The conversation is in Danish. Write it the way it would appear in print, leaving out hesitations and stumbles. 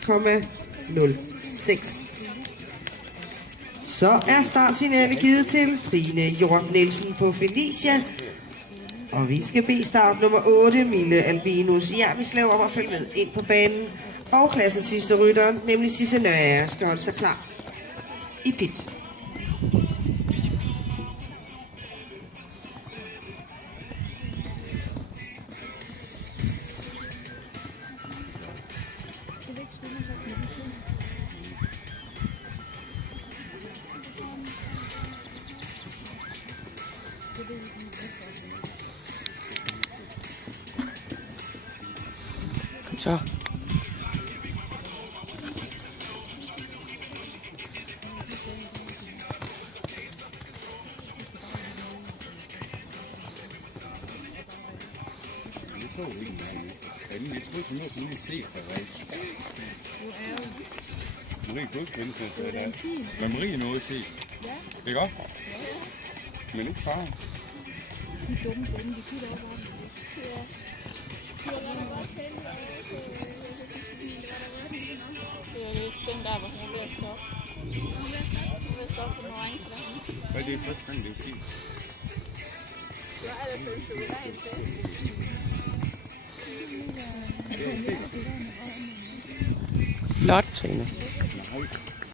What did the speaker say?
0,06. Så er startsignalet givet til Trine Hjort Nielsen på Felicia. Og vi skal bede start nummer 8, Mille Albinus Jermislev, om at følge med ind på banen. Og klassens sidste rytter, nemlig Sisse Nøjer, skal holde sig klar i pit. Så. Marie godkendte det, men Marie nåede at se. Ikke også? Men ikke far. De dumme, de putter op om. Det er lidt den der, hvor hun er ved at stoppe. Hun er ved at stoppe på den orange derhenne. Hvad er det første gang, det er sket? Du har aldrig følt sig suverænt bedst. Flot, Trine. Nej.